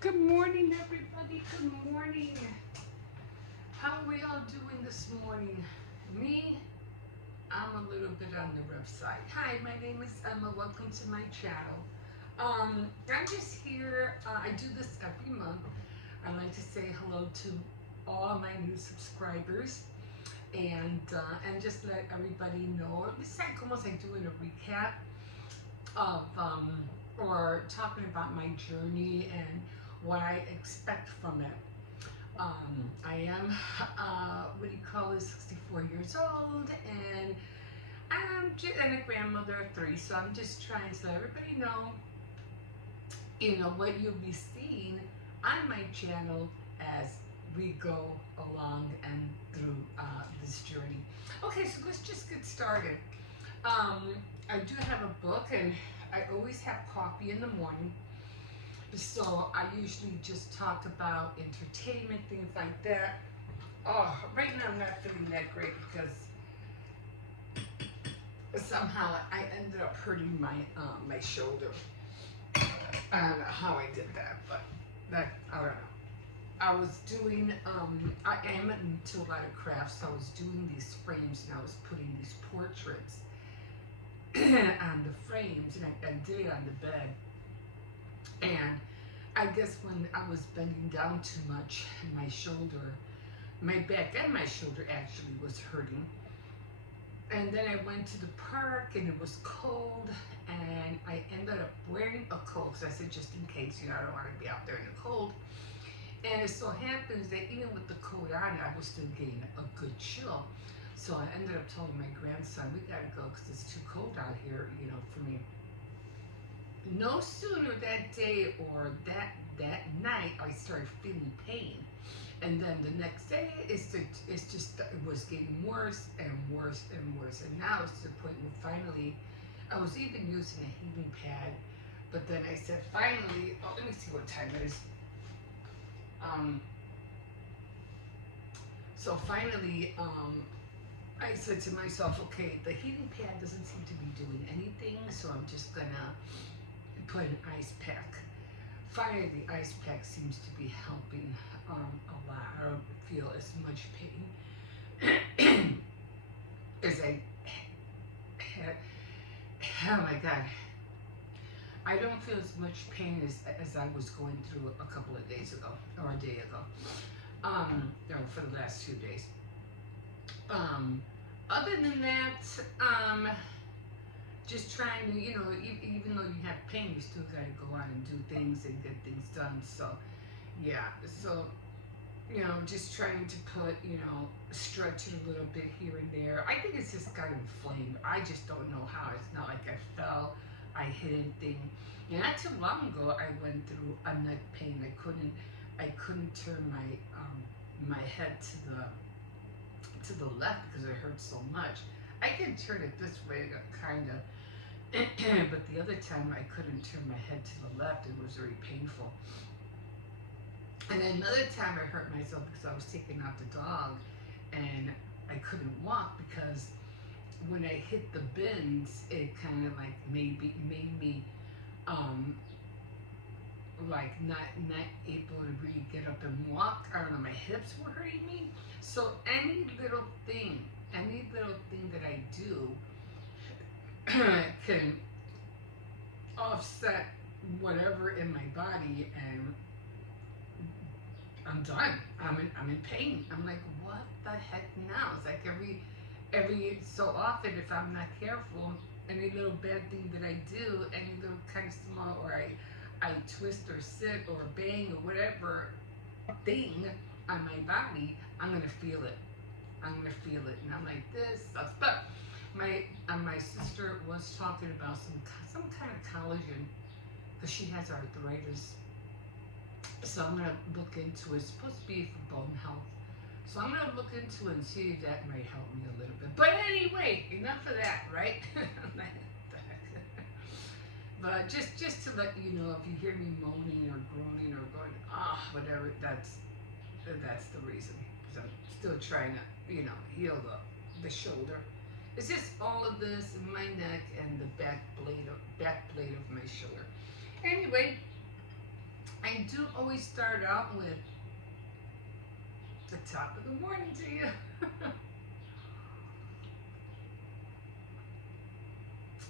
Good morning, everybody. Good morning. How are we all doing this morning? Me, I'm a little bit on the rough side. Hi, my name is Emma. Welcome to my channel. I'm just here. I do this every month. I like to say hello to all my new subscribers and just let everybody know. It's like almost like doing a recap of or talking about my journey and what I expect from it. I am, what do you call it, 64 years old, and and a grandmother of three. So I'm just trying to let everybody know, what you'll be seeing on my channel as we go along and through this journey. Okay, so let's just get started. I do have a book, and I always have coffee in the morning. So I usually just talk about entertainment, things like that. Oh, right now I'm not feeling that great because somehow I ended up hurting my shoulder. I don't know how I did that, but I don't know. I was doing I am into a lot of crafts, so I was doing these frames and I was putting these portraits on the frames, and I did it on the bed. And I guess when I was bending down too much, my shoulder, my back and my shoulder actually was hurting. And then I went to the park and it was cold, and I ended up wearing a coat because I said just in case, I don't want to be out there in the cold. And it so happens that even with the coat on, I was still getting a good chill. So I ended up telling my grandson, we gotta go because it's too cold out here, for me. No sooner that day or that night, I started feeling pain, and then the next day, it was getting worse and worse and worse, and now it's to the point where finally, I was even using a heating pad, but then I said finally, oh, let me see what time it is. So finally, I said to myself, okay, the heating pad doesn't seem to be doing anything, so I'm just gonna put an ice pack. Finally, the ice pack seems to be helping a lot. I don't feel as much pain as I had. Oh my God. I don't feel as much pain as I was going through a couple of days ago, or a day ago, for the last 2 days. Other than that, just trying to, even though you have pain, you still got to go out and do things and get things done. So, yeah, so, just trying to put, stretch it a little bit here and there. I think it's just got inflamed. I just don't know how. It's not like I fell, I hit anything. And not too long ago, I went through a neck pain. I couldn't turn my head to the left because it hurt so much. I can turn it this way, kind of, but the other time I couldn't turn my head to the left. It was very painful. And then another time I hurt myself because I was taking out the dog, and I couldn't walk because when I hit the bins, it kind of like made me like not able to really get up and walk. I don't know, my hips were hurting me. So any little thing that I do can offset whatever in my body, and I'm done. I'm in pain. I'm like, what the heck now? It's like every so often, if I'm not careful, any little bad thing that I do, any little kind of small, or I twist or sit or bang or whatever thing on my body, I'm gonna feel it. I'm gonna feel it, and I'm like, this sucks. But my sister was talking about some kind of collagen because she has arthritis. So I'm gonna look into it. It's supposed to be for bone health. So I'm gonna look into it and see if that might help me a little bit. But anyway, enough of that, right? But just to let you know, if you hear me moaning or groaning or going, whatever, that's the reason. Because I'm still trying to, heal the shoulder. It's just all of this in my neck and the back blade of my shoulder. Anyway, I do always start out with the top of the morning to you.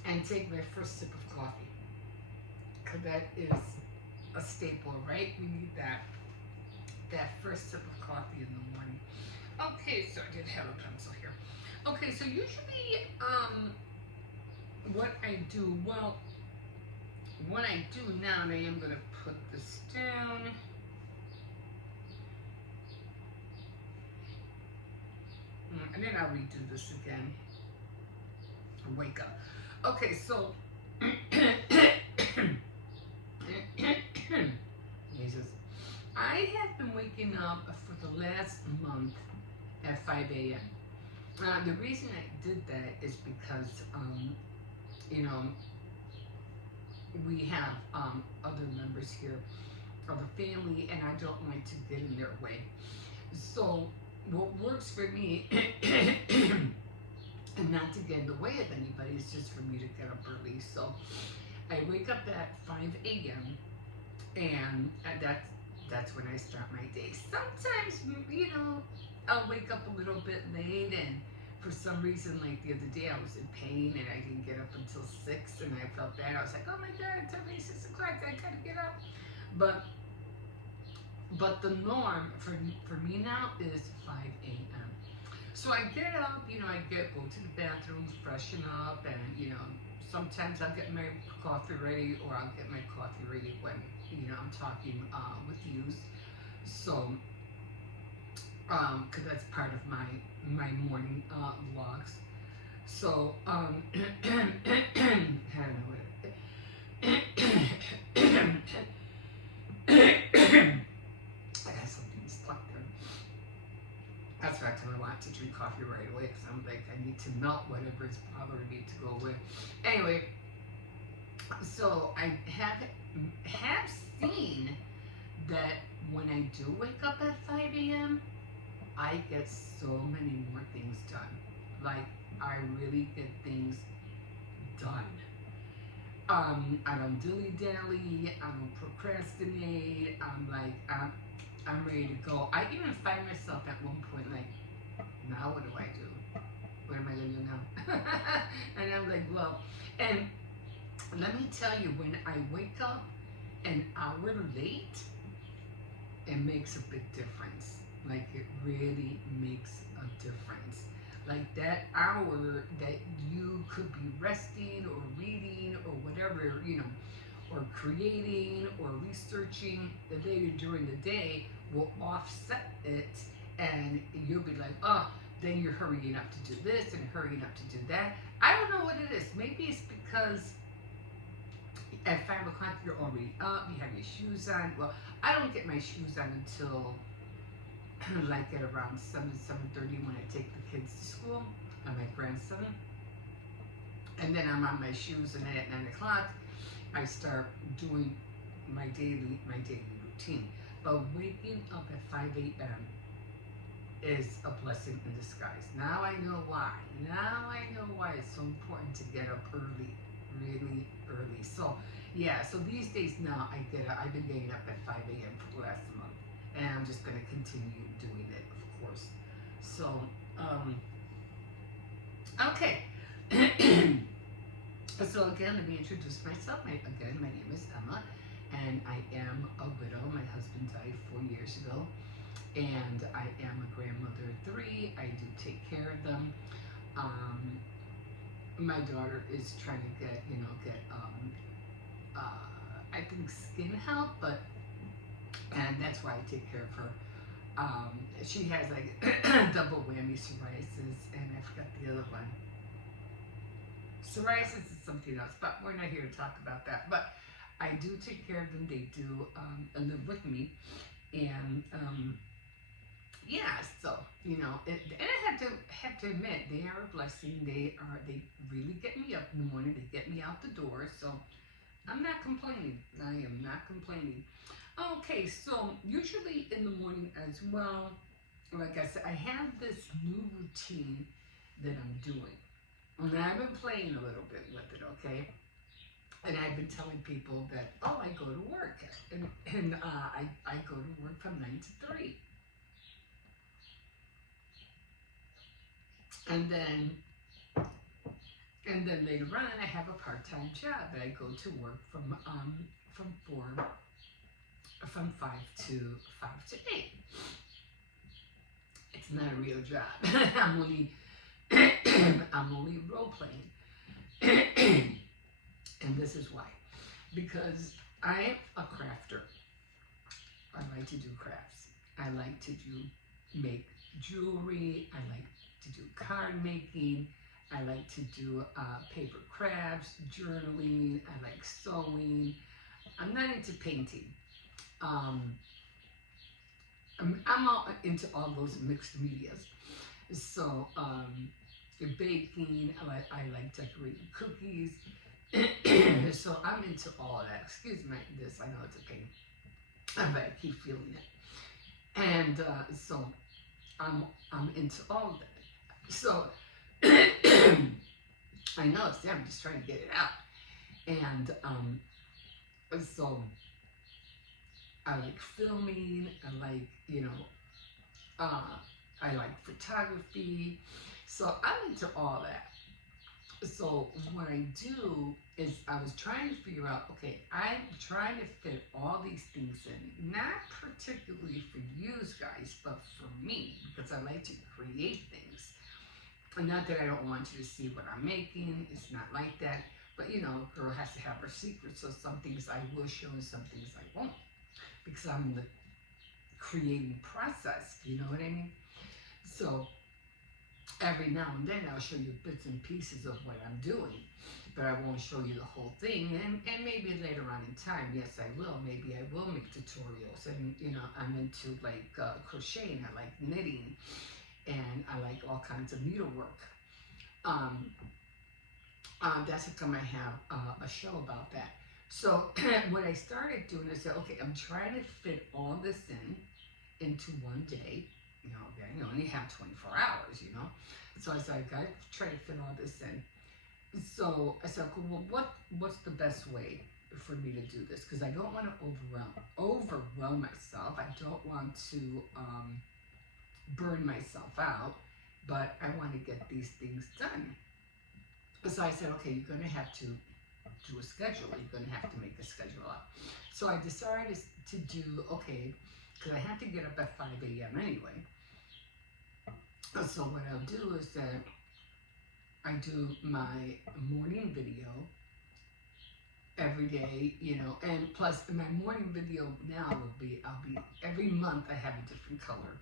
And take my first sip of coffee. Because that is a staple, right? We need that first sip of coffee in the morning. Okay, so I did have a pencil here. Okay, so usually what I do, well, what I do now, and I am going to put this down. And then I'll redo this again. Wake up. Okay, so Jesus. I have been waking up for the last month at 5 a.m. The reason I did that is because, you know, we have other members here of the family, and I don't like to get in their way. So what works for me, and not to get in the way of anybody, is just for me to get up early. So I wake up at 5 a.m. and that's when I start my day. Sometimes, you know, I'll wake up a little bit late, and for some reason, like the other day, I was in pain and I didn't get up until 6, and I felt bad. I was like, oh my God, it's already 6 o'clock, I gotta get up. But the norm for me now is 5 a.m. So I get up, you know, go to the bathroom, freshen up, and, you know, sometimes I'll get my coffee ready, or I'll get my coffee ready when, you know, I'm talking with you. So, because that's part of my morning vlogs. So, I don't know I got something stuck there. That's why I want to drink coffee right away, because I'm like, I need to melt whatever is bothering me to go away. Anyway, so I have seen that when I do wake up at 5 a.m., I get so many more things done. Like, I really get things done. I don't dilly-dally, I don't procrastinate, I'm like, I'm ready to go. I even find myself at one point like, now what do I do? What am I going to do now? And I'm like, well, and let me tell you, when I wake up an hour late, it makes a big difference. Like, it really makes a difference. Like, that hour that you could be resting or reading or whatever, you know, or creating or researching the later during the day will offset it, and you'll be like, oh, then you're hurrying up to do this and hurrying up to do that. I don't know what it is. Maybe it's because at 5 o'clock you're already up, you have your shoes on. Well, I don't get my shoes on until like at around 7:30 when I take the kids to school, and my grandson. And then I'm on my shoes, and then at 9 o'clock I start doing my daily routine. But waking up at 5 a.m. is a blessing in disguise. Now I know why. Now I know why it's so important to get up early, really early. So yeah, so these days now I've been getting up at 5 a.m. for the last month, and I'm just going to continue doing it, of course. So, okay. So again, let me introduce myself. My name is Emma, and I am a widow. My husband died 4 years ago, and I am a grandmother of 3. I do take care of them. My daughter is trying to get I think skin health, and that's why I take care of her. She has like double whammy psoriasis, and I forgot the other one. Psoriasis is something else, but we're not here to talk about that. But I do take care of them. They do live with me, and yeah. So you know, and I have to admit, they are a blessing. They really get me up in the morning. They get me out the door. So I'm not complaining. I am not complaining. Okay, so usually in the morning as well, like I said, I have this new routine that I'm doing. And I've been playing a little bit with it, okay? And I've been telling people that, oh, I go to work, and I go to work from 9 to 3, and then later on I have a part-time job that I go to work from 5 to 8. It's not a real job. I'm only role playing, and this is why, because I'm a crafter. I like to do crafts. I like to make jewelry. I like to do card making. I like to do paper crafts, journaling. I like sewing. I'm not into painting. I'm all into all those mixed medias. So baking. I like decorating cookies. So I'm into all of that. Excuse me, this. I know it's a pain, but I keep feeling it. And so I'm into all of that. So I know it's there. I'm just trying to get it out. And so I like filming. I like, I like photography. So I'm into all that. So what I do is I was trying to figure out, okay, I'm trying to fit all these things in, not particularly for you guys, but for me, because I like to create things. And not that I don't want you to see what I'm making, it's not like that, but a girl has to have her secrets, so some things I will show and some things I won't, because I'm in the creating process, you know what I mean? So every now and then I'll show you bits and pieces of what I'm doing, but I won't show you the whole thing. And maybe later on in time, yes, I will. Maybe I will make tutorials. And I'm into like crocheting. I like knitting, and I like all kinds of needlework. That's how come I have a show about that. So what I started doing, I said, okay, I'm trying to fit all this into one day. You only have 24 hours, So I said, I got to try to fit all this in. So I said, well, what's the best way for me to do this? Because I don't want to overwhelm myself. I don't want to burn myself out, but I want to get these things done. So I said, okay, you're going to have to do a schedule. You're going to have to make a schedule up. So I decided to do, okay, because I had to get up at 5 a.m. anyway. So what I'll do is that I do my morning video every day, and plus my morning video now I'll be every month I have a different color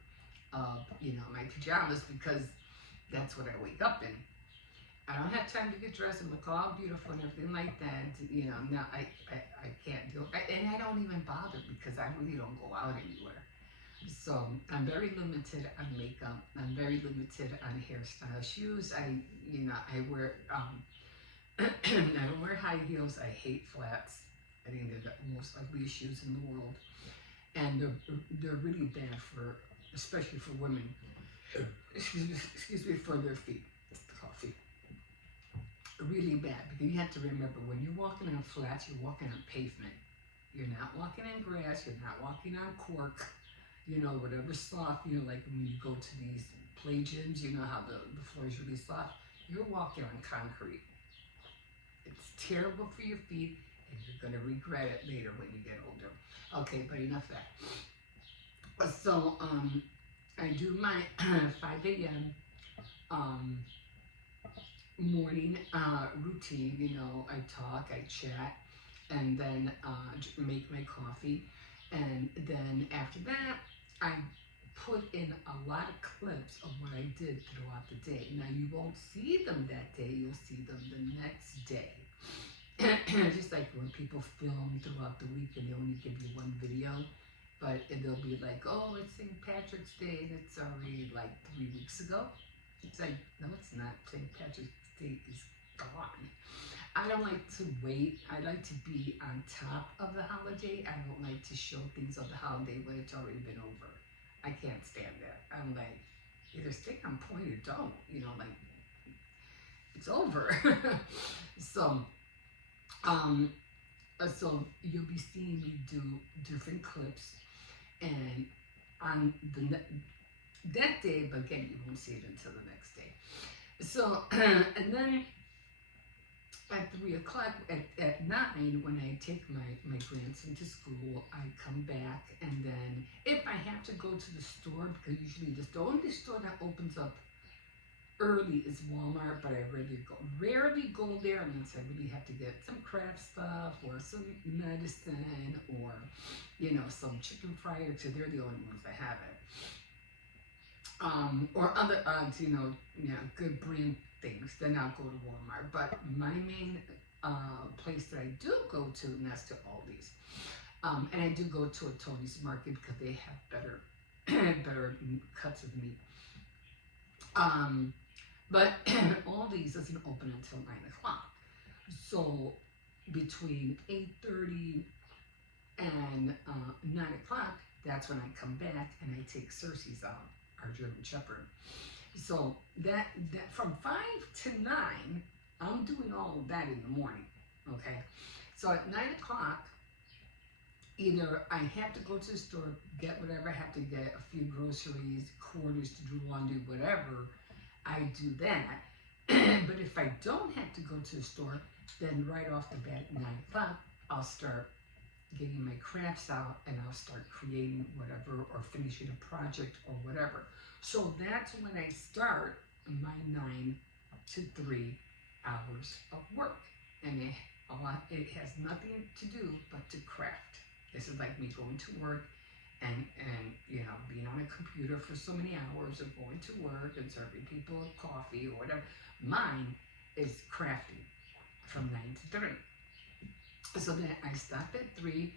of, my pajamas, because that's what I wake up in. I don't have time to get dressed and look all beautiful and everything like that. Now I can't do it. And I don't even bother, because I really don't go out anywhere. So I'm very limited on makeup. I'm very limited on hairstyle. Shoes, I wear, I don't wear high heels. I hate flats. I think they're the most ugliest shoes in the world. And they're really bad especially for women. Excuse me, for their feet. It's the coffee. Really bad, because you have to remember, when you're walking on flats, you're walking on pavement. You're not walking on grass. You're not walking on cork. Whatever soft, like when you go to these play gyms, how the floor is really soft. You're walking on concrete. It's terrible for your feet, and you're going to regret it later when you get older. Okay, but enough of that. So, I do my 5 a.m. Morning routine. I talk, I chat, and then make my coffee. And then after that, I put in a lot of clips of what I did throughout the day. Now, you won't see them that day. You'll see them the next day. Just like when people film throughout the week and they only give you one video, but they'll be like, oh, it's St. Patrick's Day, and it's already like 3 weeks ago. It's like, no, it's not. St. Patrick's Day is gone. I don't like to wait. I like to be on top of the holiday. I don't like to show things of the holiday when it's already been over. I can't stand that. I'm like, either stay on point or don't. Like, it's over. So Um, so you'll be seeing me do different clips, and on that day, but again, you won't see it until the next day. So, and then at 3 o'clock, at 9, when I take my grandson to school, I come back, and then if I have to go to the store, because usually the only store that opens up early is Walmart, but I rarely go there unless I really have to get some craft stuff or some medicine or, some chicken fryer, because they're the only ones that have it. Or other, good brand things, then I'll go to Walmart. But my main place that I do go to, and that's to Aldi's. And I do go to a Tony's Market because they have better better cuts of meat. But Aldi's doesn't open until 9 o'clock. So between 8:30 and 9 o'clock, that's when I come back and I take Cersei's out, our German Shepherd. So that from 5 to 9, I'm doing all of that in the morning. Okay, so at 9 o'clock, either I have to go to the store, get whatever I have to get, a few groceries, quarters to do laundry, whatever. I do that. But if I don't have to go to the store, then right off the bat at 9 o'clock, I'll start getting my crafts out, and I'll start creating whatever or finishing a project or whatever. So that's when I start my 9 to 3 hours of work, and it has nothing to do but to craft. This is like me going to work and being on a computer for so many hours, of going to work and serving people coffee or whatever. Mine is crafting from 9 to 3. So then I stop at 3.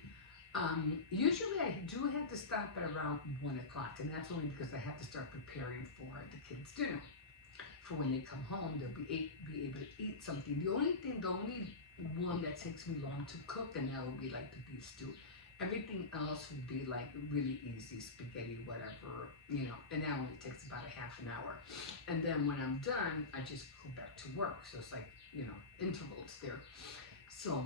Usually I do have to stop at around 1 o'clock, and that's only because I have to start preparing for the kids' dinner. For when they come home, they'll be able to eat something. The only one that takes me long to cook, and that would be like the beef stew. Everything else would be like really easy, spaghetti, whatever, and that only takes about a half an hour. And then when I'm done, I just go back to work. So it's like, intervals there. So,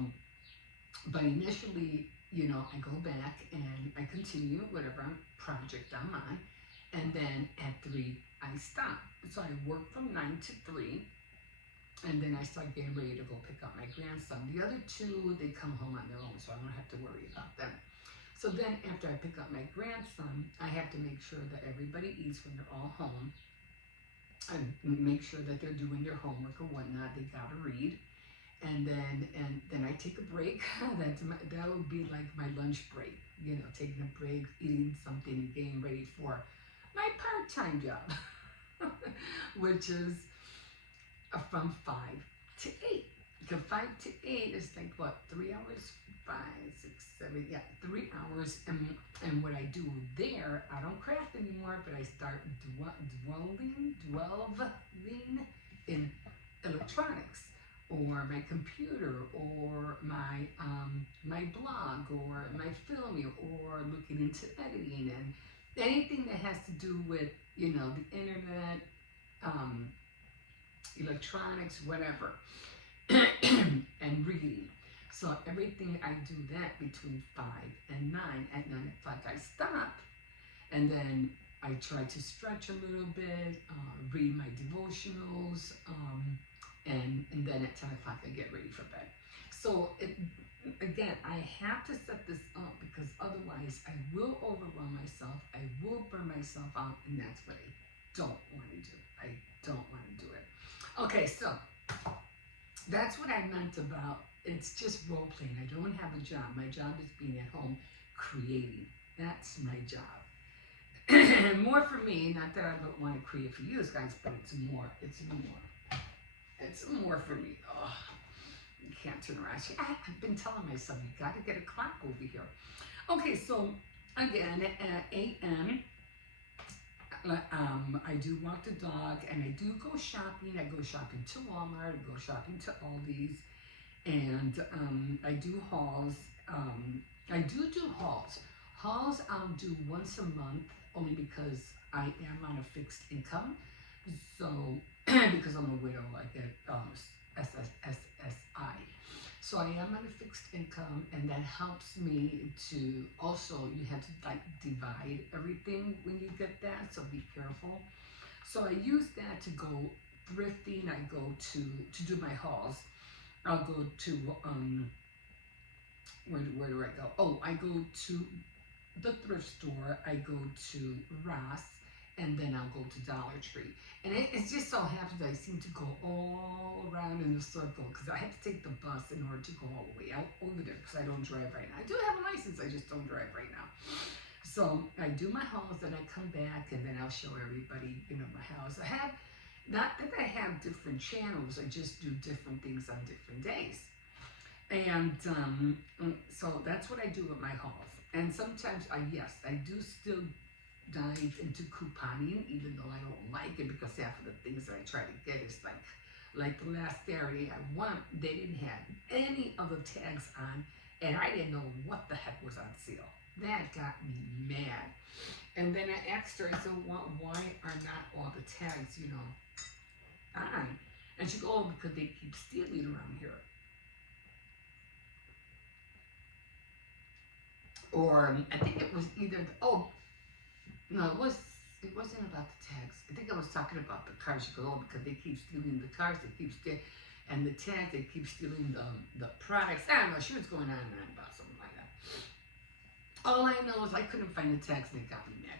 but initially, I go back and I continue whatever project I'm on. And then at 3, I stop. So I work from 9 to 3. And then I start getting ready to go pick up my grandson. The other 2, they come home on their own, so I don't have to worry about them. So then after I pick up my grandson, I have to make sure that everybody eats when they're all home. I make sure that they're doing their homework or whatnot. They gotta read. And then I take a break. That would be like my lunch break. Taking a break, eating something, and getting ready for my part-time job, which is from 5 to 8. Because 5 to 8 is like what, 3 hours? 5, 6, 7, 3 hours. And what I do there, I don't craft anymore, but I start dwelling in electronics, or my computer, or my blog, or my filming, or looking into editing, and anything that has to do with the internet, electronics, whatever, and reading. So everything, I do that between 5 and 9. At 9 o'clock I stop, and then I try to stretch a little bit, read my devotionals, and then at 10 o'clock I get ready for bed. So again, I have to set this up because otherwise I will overwhelm myself, I will burn myself out, and that's what I don't want to do. I don't want to do it. Okay, so that's what I meant about it's just role playing. I don't have a job. My job is being at home creating. That's my job. More for me, not that I don't want to create for you guys, but it's more for me. Oh, you can't turn around. I've been telling myself, you got to get a clock over here. Okay, so again, at 8 a.m., I do walk the dog, and I do go shopping. I go shopping to Walmart, I go shopping to Aldi's, and I do hauls. I do hauls. Hauls I'll do once a month, only because I am on a fixed income. So, because I'm a widow, I get SSI. So I am on a fixed income, and that helps me to also, you have to like divide everything when you get that, so be careful. So I use that to go thrifting. I go to do my hauls. I'll go to where do I go? Oh, I go to the thrift store. I go to Ross, and then I'll go to Dollar Tree. And it just so happens I seem to go all around in a circle because I have to take the bus in order to go all the way out over there because I don't drive right now. I do have a license, I just don't drive right now. So I do my hauls, and I come back, and then I'll show everybody, my house. I have, not that I have different channels, I just do different things on different days. And so that's what I do with my hauls. And sometimes I do still dive into couponing, even though I don't like it, because half of the things that I try to get is like the last area I want, they didn't have any other tags on, and I didn't know what the heck was on sale. That got me mad. And then I asked her, I said, why are not all the tags, on? And she goes, oh, because they keep stealing around here. Or I think it was either, no, it wasn't about the tags. I think I was talking about the cars. She goes, oh, because they keep stealing the cars, they keep stealing, and the tags, they keep stealing the products. I don't know, she was going on and on about something like that. All I know is I couldn't find the tags, and it got me mad.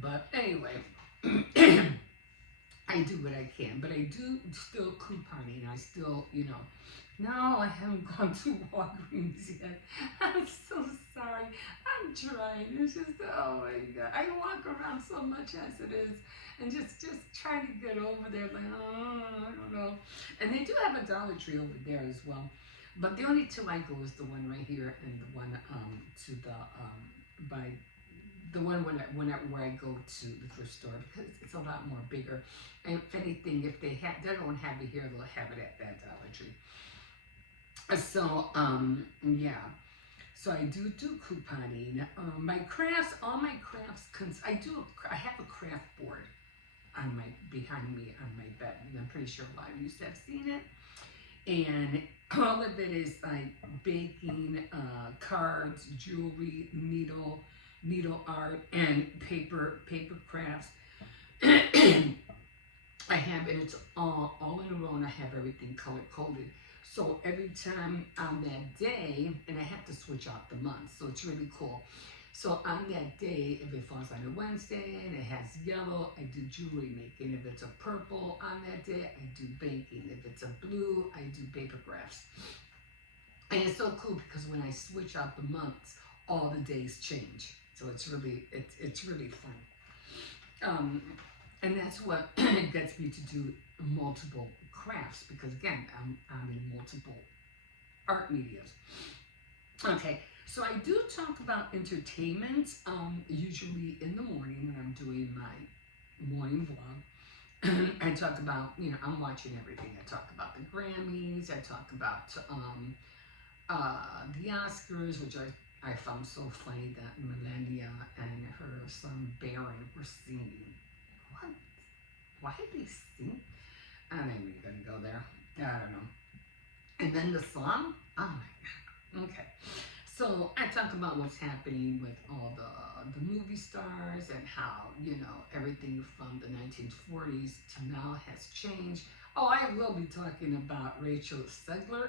But anyway, I do what I can, but I do still couponing. I still, no, I haven't gone to Walgreens yet. I'm so sorry. I'm trying. It's just, oh my God. I walk around so much as it is, and just trying to get over there. Like, oh, I don't know. And they do have a Dollar Tree over there as well. But the only two I go is the one right here and the one to the by the one where I go to the thrift store, because it's a lot more bigger. And if anything, if they don't have it here, they'll have it at that Dollar Tree. So yeah. So I do couponing. My crafts, all my crafts. I have a craft board on behind me on my bed. And I'm pretty sure a lot of you have seen it. And all of it is like baking, cards, jewelry, needle art, and paper crafts. I have it. It's all in a row, and I have everything color coded. So every time on that day, and I have to switch out the months, so it's really cool. So on that day, if it falls on a Wednesday and it has yellow, I do jewelry making. If it's a purple on that day, I do baking. If it's a blue, I do paper crafts. And it's so cool because when I switch out the months, all the days change. So it's really fun. And that's what gets me to do multiple crafts, because again, I'm in multiple art medias. Okay, so I do talk about entertainment, usually in the morning when I'm doing my morning vlog. I talk about, I'm watching everything. I talk about the Grammys. I talk about the Oscars, which I found so funny that Melania and her son Baron were singing. What? Why did they sing? I'm not even gonna go there. I don't know. And then the song? Oh my God. Okay. So I talk about what's happening with all the movie stars and how, everything from the 1940s to now has changed. Oh, I will be talking about Rachel Zegler.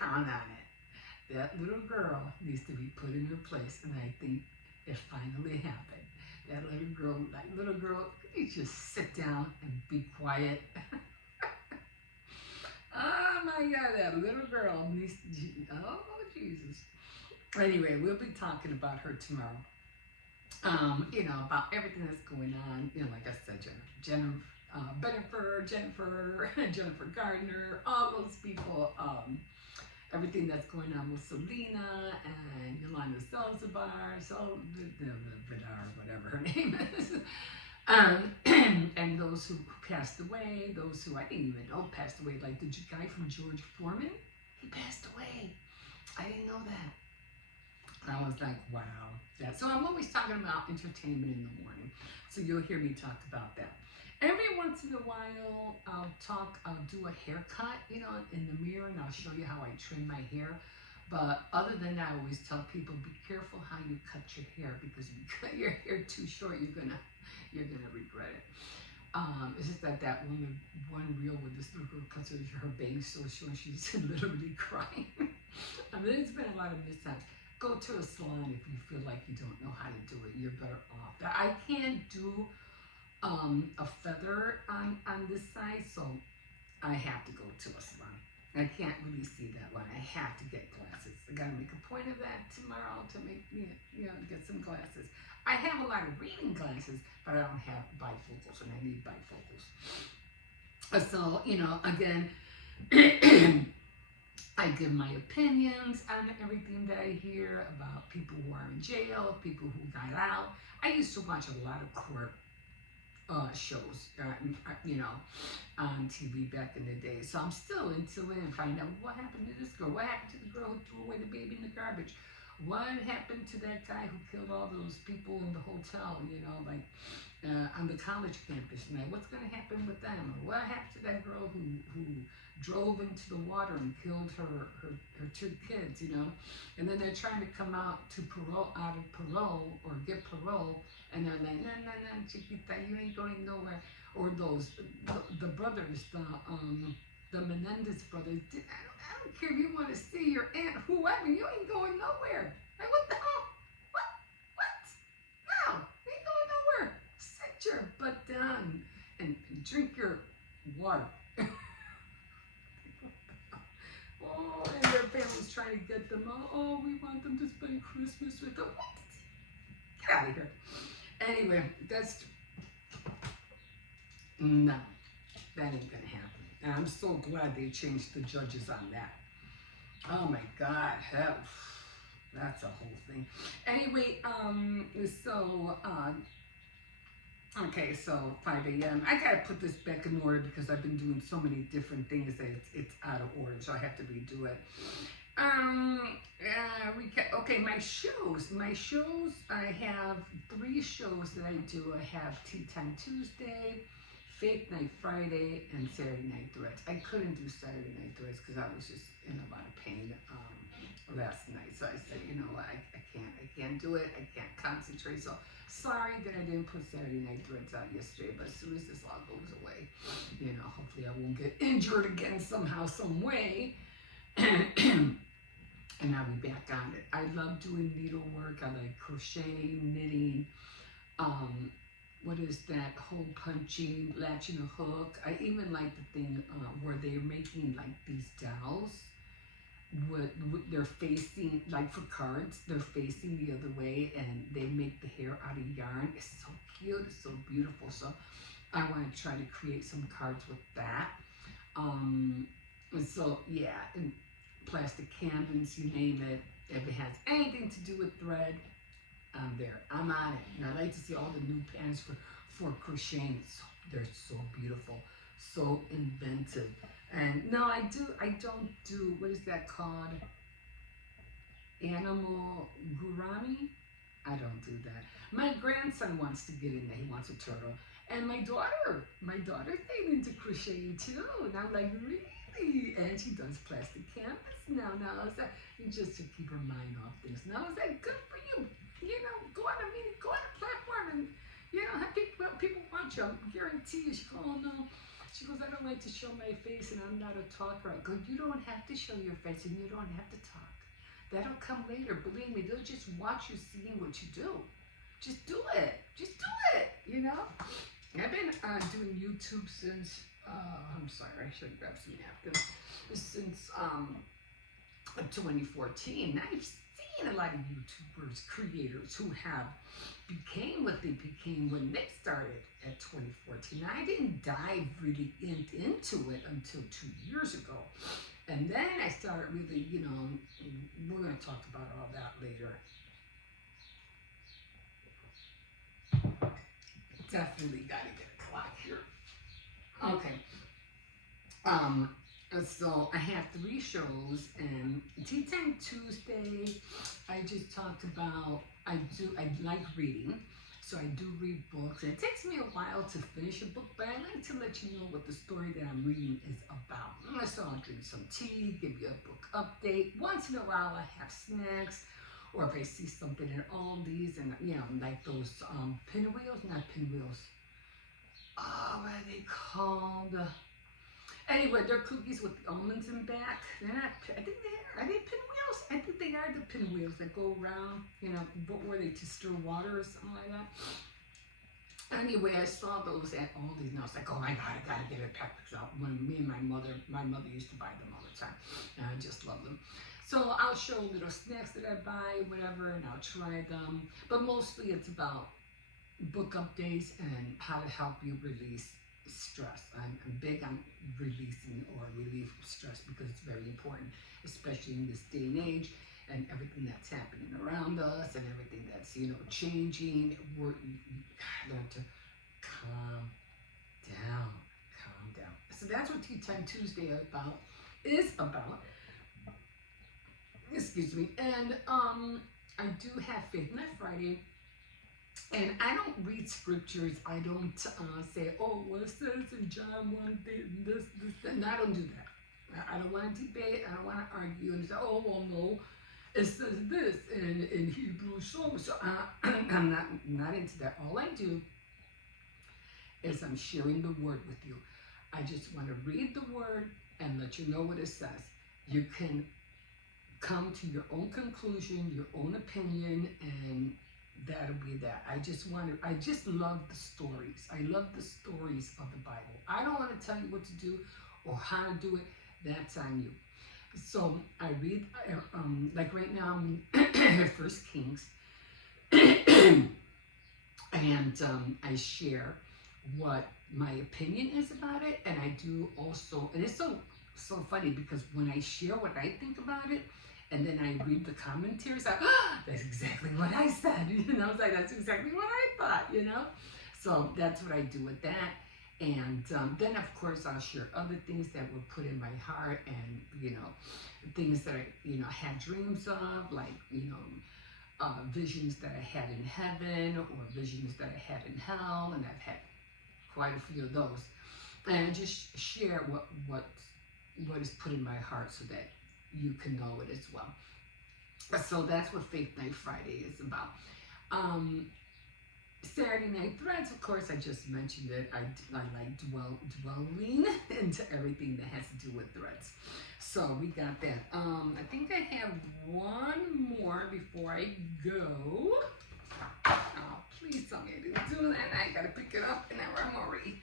Count on it. That little girl needs to be put in her place, and I think it finally happened. That little girl, you just sit down and be quiet. Oh my God, that little girl needs to, oh Jesus. Anyway, we'll be talking about her tomorrow. About everything that's going on. Like I said, Jennifer Gardner, all those people. Everything that's going on with Selena and Yolanda Salazar, Vidar, whatever her name is. And those who passed away, those who I didn't even know passed away, like the guy from George Foreman, he passed away. I didn't know that. I was like, wow. So I'm always talking about entertainment in the morning. So you'll hear me talk about that. Every once in a while, I'll do a haircut, in the mirror, and I'll show you how I trim my hair. But other than that, I always tell people, be careful how you cut your hair, because if you cut your hair too short, you're gonna regret it. It's just that one reel with this little girl cuts her bangs so short, she's literally crying. I mean, it's been a lot of mishaps. Go to a salon if you feel like you don't know how to do it. You're better off. I can't do a feather on this side, so I have to go to a salon. I can't really see that one. I have to get glasses. I gotta make a point of that tomorrow to make me, get some glasses. I have a lot of reading glasses, but I don't have bifocals, and I need bifocals. So, again, I give my opinions on everything that I hear about people who are in jail, people who got out. I used to watch a lot of court shows, on TV back in the day. So I'm still into it and find out what happened to this girl. What happened to the girl who threw away the baby in the garbage? What happened to that guy who killed all those people in the hotel, on the college campus? And what's going to happen with them? Or what happened to that girl who drove into the water and killed her 2 kids, And then they're trying to come out of parole, or get parole, and they're like, no, chiquita, you ain't going nowhere. Or the brothers, the Menendez brothers, I don't care if you want to see your aunt, whoever, you ain't going nowhere. Like, what the hell? What? No, you ain't going nowhere. Sit your butt down and drink your water. Oh, and their family's trying to get them. Oh, we want them to spend Christmas with them. What? Get out of here. Anyway, no, that ain't gonna happen. And I'm so glad they changed the judges on that. Oh my God, hell, that's a whole thing. Anyway, okay, so 5 a.m. I gotta put this back in order because I've been doing so many different things that it's out of order, so I have to redo it. Okay, my shows. I have 3 shows that I do. I have Tea Time Tuesday, Fake Night Friday, and Saturday Night Threads. I couldn't do Saturday Night Threads because I was just in a lot of pain last night. So I said, you know what, I can't do it. I can't concentrate. So sorry that I didn't put Saturday Night Threads out yesterday. But as soon as this all goes away, hopefully I won't get injured again somehow, some way. And I'll be back on it. I love doing needlework. I like crochet, knitting. What is that? Hole punching, latching a hook. I even like the thing where they're making like these dolls. They're facing, like for cards, they're facing the other way, and they make the hair out of yarn. It's so cute. It's so beautiful. So I want to try to create some cards with that. And so yeah. And plastic canvas, you name it. If it has anything to do with thread, I'm there. I'm on it. And I like to see all the new patterns for crocheting. They're so beautiful, so inventive. And no, I don't do, what is that called? Animal gurami? I don't do that. My grandson wants to get in there. He wants a turtle. And my daughter's getting into crocheting too. And I'm like, really? And she does plastic canvas now. Just to keep her mind off things. Now, is that good for you? Go on a meeting, go on a platform, and have people want you. I guarantee you. She goes, oh no. She goes, I don't like to show my face, and I'm not a talker. I go, you don't have to show your face, and you don't have to talk. That'll come later. Believe me, they'll just watch you seeing what you do. Just do it. Just do it. I've been doing YouTube since. I'm sorry, I should grab some napkins. Since 2014. I've seen a lot of YouTubers, creators who have became what they became when they started at 2014. I didn't dive really into it until 2 years ago. And then I started really, we're going to talk about all that later. Definitely got to get a clock here. Okay. So I have 3 shows, and Tea Time Tuesday, I just talked about, I like reading. So I do read books, and it takes me a while to finish a book, but I like to let you know what the story that I'm reading is about. So I'll drink some tea, give you a book update. Once in a while, I have snacks, or if I see something at Aldi's, and like those pinwheels, not pinwheels. Oh, what are they called? Anyway, they're cookies with almonds in back. They're not. I think are they pinwheels? I think they are the pinwheels that go around. What were they, to stir water or something like that? Anyway, I saw those at Aldi's, and I was like, oh my god, I gotta get a pack. Because when me and my mother used to buy them all the time, and I just love them. So I'll show little snacks that I buy, whatever, and I'll try them. But mostly it's about book updates and how to help you release stress. I'm big on releasing or relief of stress because it's very important, especially in this day and age and everything that's happening around us and everything that's changing. We're learn to calm down, calm down. So that's what Tea Time Tuesday is about. Excuse me. And I do have Faith Night Friday. And I don't read scriptures. I don't say, oh, well, it says in John 1, this, and I don't do that. I don't want to debate. I don't want to argue and say, oh, well, no, it says this in Hebrew. So I'm not into that. All I do is I'm sharing the word with you. I just want to read the word and let you know what it says. You can come to your own conclusion, your own opinion, and that'll be that. I just love the stories. I love the stories of the Bible. I don't want to tell you what to do or how to do it. That's on you. So I read, like right now I'm in First Kings, and I share what my opinion is about it, and I do also, and it's so funny because when I share what I think about it, and then I read the commentaries, that's exactly what I said, it's like, that's exactly what I thought, So that's what I do with that. And then, of course, I'll share other things that were put in my heart and, things that I, had dreams of, like, visions that I had in heaven or visions that I had in hell, and I've had quite a few of those. And I just share what is put in my heart so that you can know it as well. So that's what Faith Night Friday is about. Saturday Night Threads, of course, I just mentioned it. I like dwelling into everything that has to do with threads. So we got that. I think I have one more before I go. Oh, please tell me I didn't do that. I gotta pick it up, and now I'm already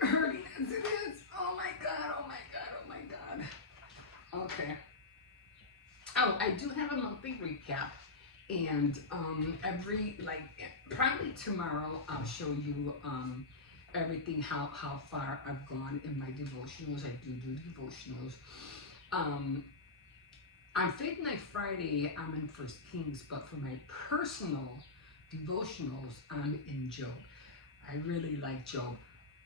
hurting as it is. Oh my god, oh my god, oh my god. Okay. Oh, I do have a monthly recap, and probably tomorrow I'll show you everything, how far I've gone in my devotionals. I do devotionals. On Faith Night Friday, I'm in First Kings, but for my personal devotionals, I'm in Job. I really like Job.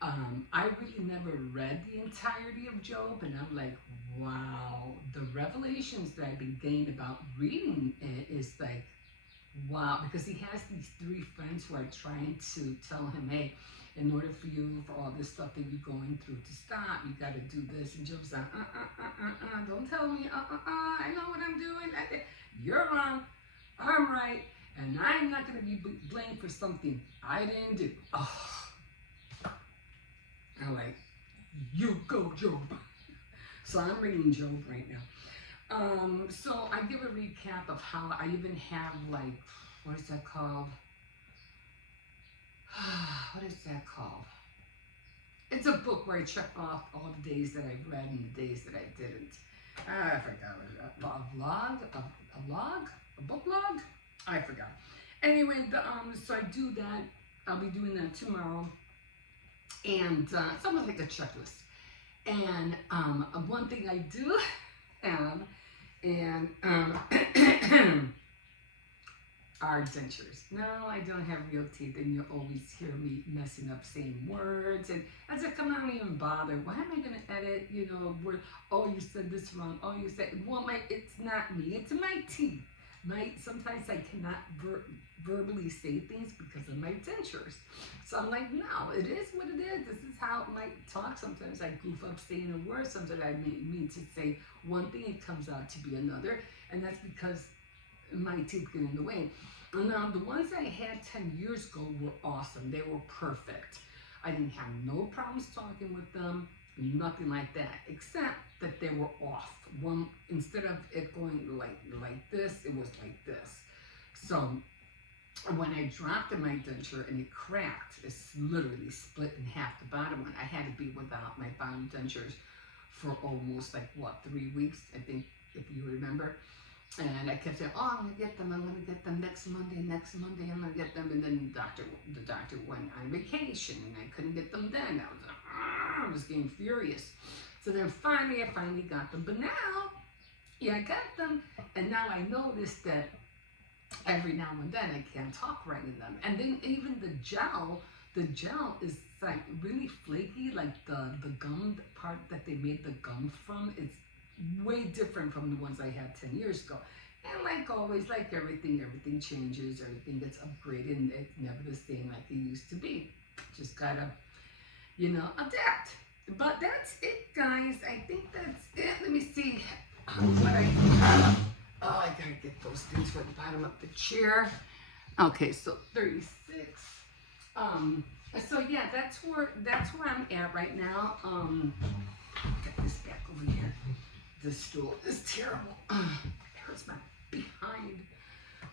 I really never read the entirety of Job, and I'm like, wow, the revelations that I've been gained about reading it is like, wow, because he has these three friends who are trying to tell him, hey, in order for you, for all this stuff that you're going through to stop, you got to do this. And Job's like, don't tell me, I know what I'm doing. You're wrong, I'm right, and I'm not going to be blamed for something I didn't do. Oh. I'm like, you go, Job. So I'm reading Job right now. So I give a recap of how I even have, like, what is that called? What is that called? It's a book where I check off all the days that I read and the days that I didn't. I forgot. A book log? I forgot. Anyway, so I do that. I'll be doing that tomorrow. And it's almost like a checklist. And one thing I do have, and are dentures. No, I don't have real teeth, and you always hear me messing up saying words, and I said, come on, even bother. Why am I going to edit, word, oh, you said this wrong, oh, you said, well, it's not me, it's my teeth. sometimes I cannot verbally say things because of my dentures. So I'm like, no, it is what it is. This is how it might talk. Sometimes I goof up saying a word. Sometimes I mean to say one thing, it comes out to be another. And that's because my teeth get in the way. Now, the ones I had 10 years ago were awesome. They were perfect. I didn't have no problems talking with them, nothing like that, except that they were off. One, instead of it going like this, it was like this. So when I dropped in my denture and it cracked, it's literally split in half the bottom one. I had to be without my bottom dentures for almost 3 weeks, I think, if you remember. And I kept saying, oh, I'm gonna get them next Monday, I'm gonna get them. And then the doctor went on vacation and I couldn't get them then. I was getting furious. So then I finally got them. But now, I got them. And now I noticed that every now and then I can't talk right in them. And then even the gel is like really flaky, like the gum part that they made the gum from, it's way different from the ones I had 10 years ago. And like always, like everything changes, everything gets upgraded, and it's never the same like it used to be. Just gotta, adapt. But that's it, guys. I think that's it. Let me see what I have. Oh, I gotta get those things for the bottom of the chair. Okay, so 36. So yeah, that's where I'm at right now. Get this back over here. This stool is terrible. It hurts my behind.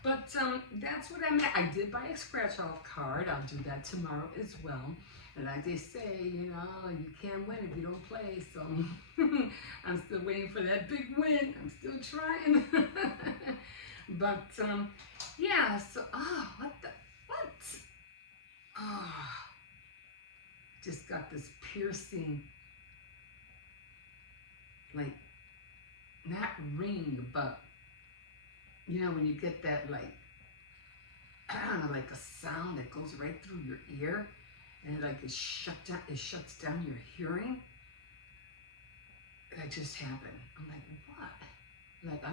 But that's what I'm at. I did buy a scratch off card. I'll do that tomorrow as well. And like they say, you can't win if you don't play. So I'm still waiting for that big win. I'm still trying. But yeah, so what? Just got this piercing, like, not ring, but when you get that, like, I don't know, like a sound that goes right through your ear, and it shuts down your hearing. That just happened. I'm like, what? Like,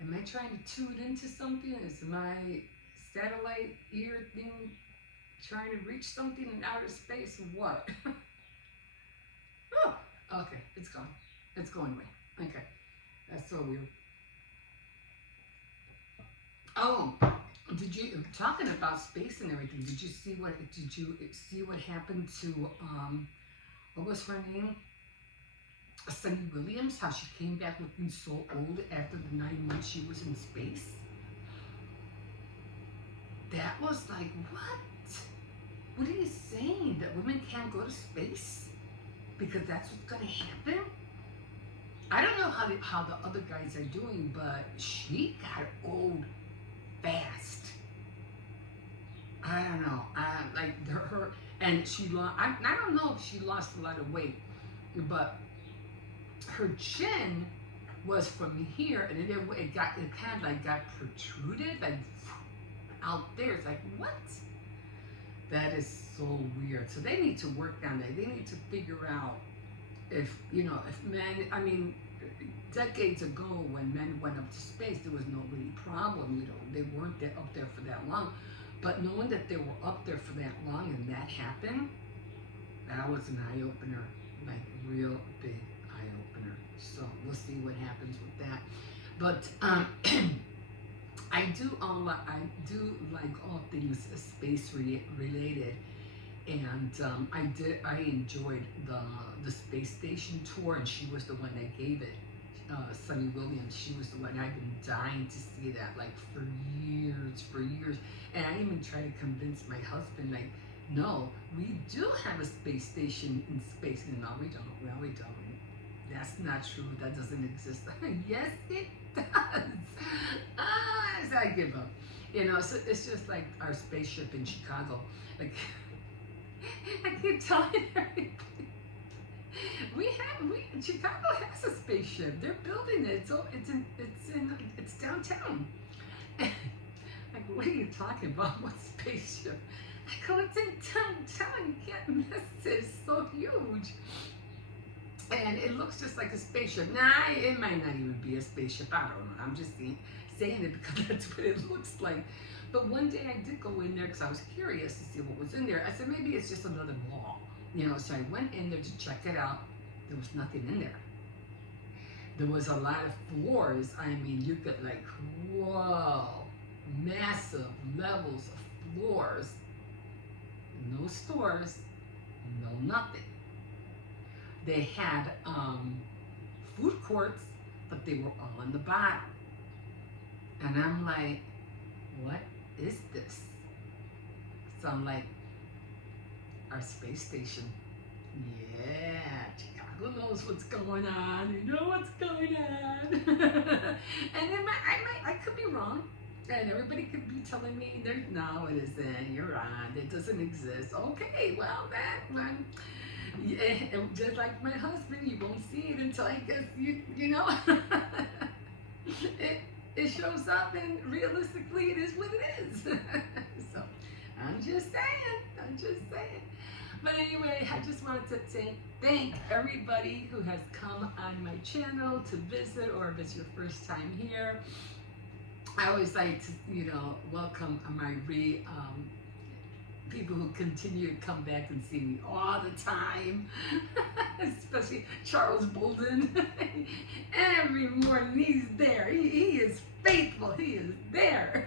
am I trying to tune into something? Is my satellite ear thing trying to reach something in outer space? What? Oh, okay, it's gone. It's going away. Okay, that's so weird. Oh, talking about space and everything? Did you see what happened to what was her name? Sunny Williams? How she came back looking so old after the 9 months she was in space? That was like, what? What are you saying? That women can't go to space because that's what's gonna happen? I don't know how the other guys are doing, but she got old fast. I don't know. And she lost. I don't know if she lost a lot of weight, but her chin was from here, and it kind of got protruded, like out there. It's like, what? That is so weird. So they need to work on that. They need to figure out if men, decades ago when men went up to space, there was no really problem, they weren't up there for that long. But knowing that they were up there for that long and that happened, that was an eye-opener, like real big eye-opener. So we'll see what happens with that. But I do like all things space related. And I enjoyed the space station tour, and she was the one that gave it. Sunny Williams, she was the one. I've been dying to see that, like, for years. And I even tried to convince my husband, like, no, we do have a space station in space. And no, we don't. Well, we don't. That's not true. That doesn't exist. Yes, it does. So I give up. So it's just like our spaceship in Chicago. Like, I keep telling everybody, Chicago has a spaceship. They're building it. So it's downtown. Like, what are you talking about? What spaceship? I go, it's in downtown. You can't miss it. It's so huge. And it looks just like a spaceship. Nah, it might not even be a spaceship. I don't know. I'm just saying saying it because that's what it looks like. But one day I did go in there because I was curious to see what was in there. I said, maybe it's just another mall. So I went in there to check it out. There was nothing in there. There was a lot of floors. I mean, you could like, whoa, massive levels of floors. No stores, no nothing. They had food courts, but they were all on the bottom. And I'm like, what is this? So I'm like, our space station. Yeah, Chicago knows what's going on. You know what's going on. And then I could be wrong. And everybody could be telling me, no, it isn't. You're on. It doesn't exist. Okay, well, yeah, just like my husband, you won't see it until I guess you know. It shows up, and realistically, it is what it is. So I'm just saying. But anyway, I just wanted to thank everybody who has come on my channel to visit, or if it's your first time here. I always like to, welcome my people who continue to come back and see me all the time, especially Charles Bolden. Every morning he's there. He is faithful. He is there.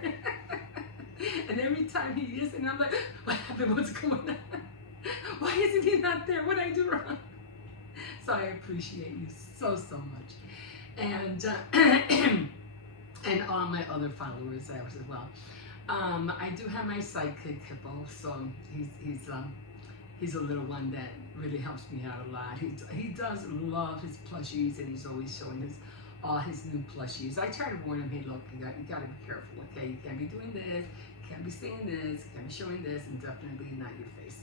And every time he is, and I'm like, what happened? What's going on? Why isn't he not there? What did I do wrong? So I appreciate you so much. And and all my other followers as well. I do have my sidekick Hippo, so he's a little one that really helps me out a lot. He does love his plushies, and he's always showing all his new plushies. I try to warn him, hey, look, you got to be careful, okay? You can't be doing this, you can't be saying this, you can't be showing this, and definitely not your face.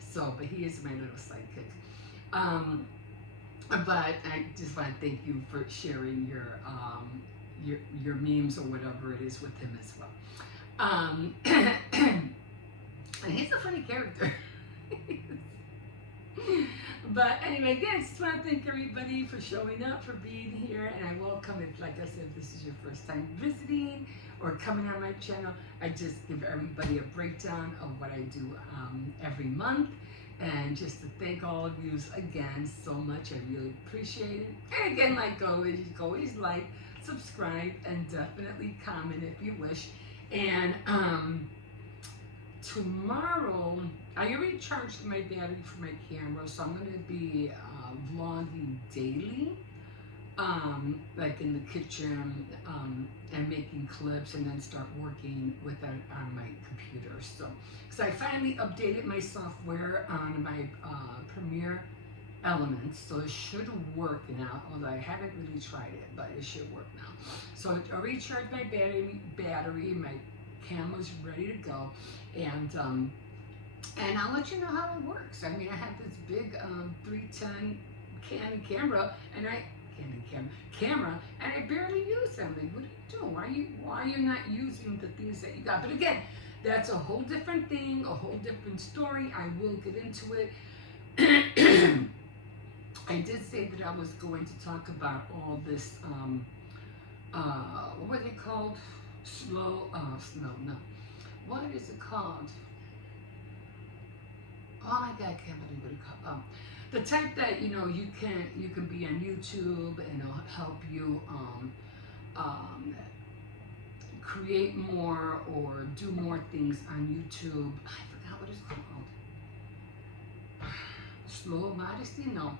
So, but he is my little sidekick. But I just want to thank you for sharing your memes or whatever it is with him as well. And he's a funny character. But anyway, again, I just want to thank everybody for showing up, for being here, and I welcome if, like I said, this is your first time visiting or coming on my channel. I just give everybody a breakdown of what I do every month. And just to thank all of you again so much. I really appreciate it. And again, like always, you can always like, subscribe, and definitely comment if you wish. And tomorrow, I already charged my battery for my camera, so I'm going to be vlogging daily, like in the kitchen, and making clips, and then start working with that on my computer. So, because I finally updated my software on my Premiere Elements, so it should work now, although I haven't really tried it, but it should work now. So I already charged my battery, my camera's ready to go, and I'll let you know how it works. I mean, I have this big 310 Canon camera, and I barely use them. Like, what are you doing? Why are you not using the things that you got? But again, that's a whole different thing, a whole different story. I will get into it. I did say that I was going to talk about all this, what are they called? What is it called? Oh my God, I can't believe what it called. The type that, you can be on YouTube, and it'll help you create more or do more things on YouTube. I forgot what it's called. Slow Modesty? No.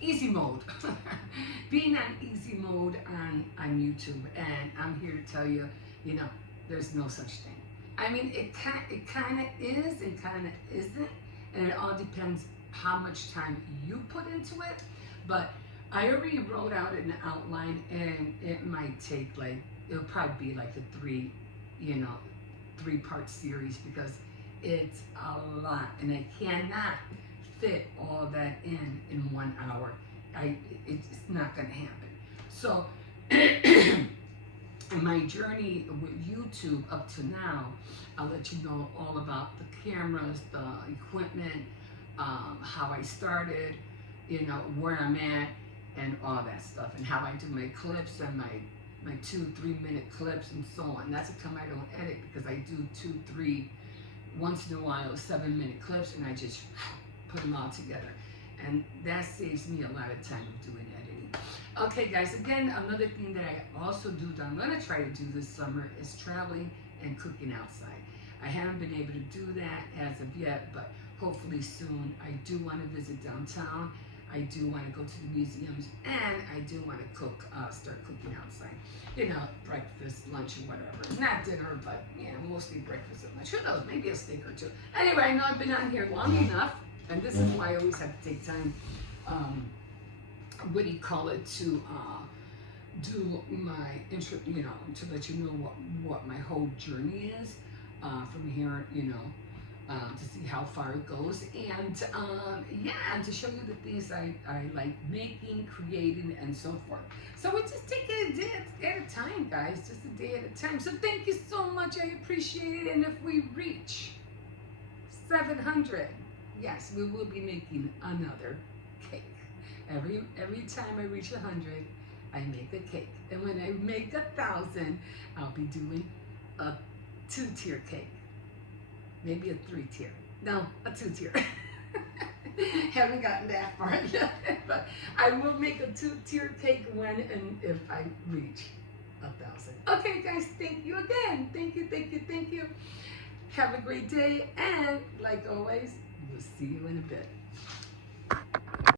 Easy mode. Being on easy mode on YouTube, and I'm here to tell you, there's no such thing. I mean, it kind of is and kind of isn't, and it all depends how much time you put into it. But I already wrote out an outline, and it might take it'll probably be like a 3-part series, because it's a lot, and I cannot fit all that in 1 hour. It's not gonna happen. So my journey with YouTube up to now, I'll let you know all about the cameras, the equipment, how I started, where I'm at, and all that stuff, and how I do my clips and my 2-3 minute clips and so on. That's the time I don't edit, because I do 2-3 once in a while 7-minute clips, and I just put them all together, and that saves me a lot of time of doing editing. Okay guys, again, another thing that I also do that I'm going to try to do this summer is traveling and cooking outside. I haven't been able to do that as of yet, but hopefully soon. I do want to visit downtown. I do want to go to the museums, and I do want to cook, start cooking outside. You know, breakfast, lunch, or whatever. Not dinner, but yeah, mostly breakfast and lunch. Who knows, maybe a steak or two. Anyway, I know I've been on here long enough, and this is why I always have to take time, what do you call it, to do my intro, you know, to let you know what my whole journey is from here, you know. To see how far it goes, and yeah, and to show you the things I like making, creating, and so forth. So we just take it a day at a time, guys, just a day at a time. So thank you so much, I appreciate it. And if we reach 700, yes, we will be making another cake. Every time I reach 100, I make a cake, and when I make 1,000, I'll be doing a 2-tier cake. Maybe a 3-tier. No, a 2-tier. Haven't gotten that far yet, but I will make a 2-tier cake when and if I reach 1,000. Okay, guys, thank you again. Thank you, thank you, thank you. Have a great day, and like always, we'll see you in a bit.